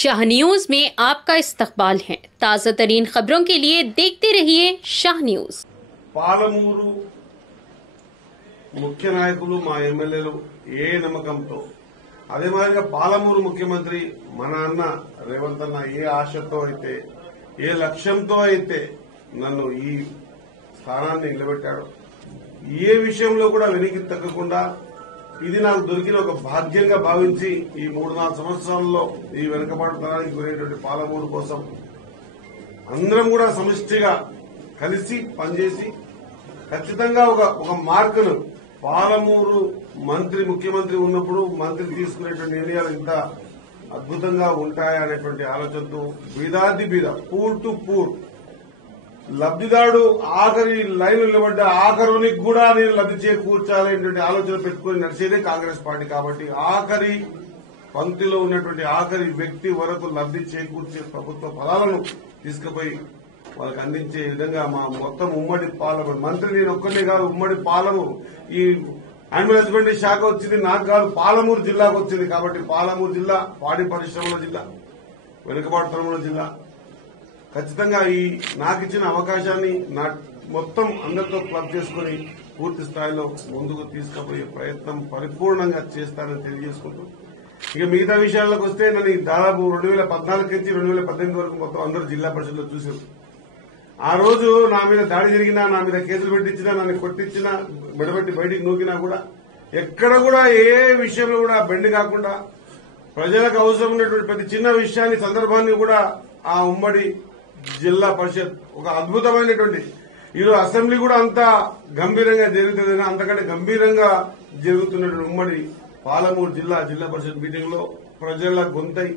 Shah news में आपका इस्तकबाल है। ताज़ा तरीन खबरों के लिए देखते रहिए शाह न्यूज। పాలమూరు ముఖ్య నాయకులు మా ఎమ్మెల్యేలు ఏ నమ్మకంతో అదే మాదిరిగా పాలమూరు ముఖ్యమంత్రి మన అన్న రేవంత్ అన్న ఏ ఆశతో అయితే ఏ లక్ష్యంతో అయితే నన్ను ఈ స్థానాన్ని నిలబెట్టాడో ఏ విషయంలో కూడా వెనక్కి తగ్గకుండా ఇది నాకు దొరికిన ఒక భాగ్యంగా భావించి ఈ 3-4 సంవత్సరాల్లో ఈ వెనుకబాటుతనానికి గురైనటువంటి పాలమూరు కోసం అందరం కూడా సమిష్టిగా కలిసి పనిచేసి ఖచ్చితంగా ఒక మార్కును పాలమూరు ముఖ్యమంత్రి ఉన్నప్పుడు మంత్రి తీసుకునేటువంటి నిర్ణయాలు ఇంత అద్భుతంగా ఉంటాయనేటువంటి ఆలోచనతో బీదాది బీద పూర్ టు పూర్ లబ్దిదారుడు ఆఖరి లైన్ నిలబడ్డ ఆఖరునికి కూడా నేను లబ్ది చేకూర్చాలనేటువంటి ఆలోచన పెట్టుకుని నడిచేదే కాంగ్రెస్ పార్టీ కాబట్టి ఆఖరి పంక్తిలో ఉన్నటువంటి ఆఖరి వ్యక్తి వరకు లబ్ది చేకూర్చే ప్రభుత్వ ఫలాలను తీసుకుపోయి వాళ్ళకి అందించే విధంగా మా మొత్తం ఉమ్మడి పాలమూరు మంత్రి నేను ఒక్కనే కాదు ఉమ్మడి పాలమూరు ఈ యానిమల్ హస్బెండరీ శాఖ వచ్చింది నాకు కాదు పాలమూరు జిల్లాకు వచ్చింది కాబట్టి పాలమూరు జిల్లా పాడి పరిశ్రమల జిల్లా వెనుకబాటుతనంలో జిల్లా ఖచ్చితంగా ఈ నాకు ఇచ్చిన అవకాశాన్ని మొత్తం అందరితో క్లబ్ చేసుకుని పూర్తి స్థాయిలో ముందుకు తీసుకుపోయే ప్రయత్నం పరిపూర్ణంగా చేస్తానని తెలియజేసుకుంటూ ఇక మిగతా విషయాల్లోకి వస్తే నన్ను దాదాపు 2014 నుంచి 2018 వరకు మొత్తం అందరూ జిల్లా పరిషత్లో చూశారు. ఆ రోజు నా మీద దాడి జరిగినా నా మీద కేసులు పెట్టించినా నన్ను కొట్టించినా బిడబెట్టి బయటికి నూకినా కూడా ఎక్కడ కూడా ఏ విషయంలో కూడా బెండ్ కాకుండా ప్రజలకు అవసరం ఉన్నటువంటి ప్రతి చిన్న విషయాన్ని సందర్భాన్ని కూడా ఆ ఉమ్మడి జిల్లా పరిషత్ ఒక అద్భుతమైనటువంటి ఈరోజు అసెంబ్లీ కూడా అంత గంభీరంగా జరుగుతుందని అంతకంటే గంభీరంగా జరుగుతున్నటువంటి ఉమ్మడి పాలమూరు జిల్లా పరిషత్ మీటింగ్ లో ప్రజల గొంతై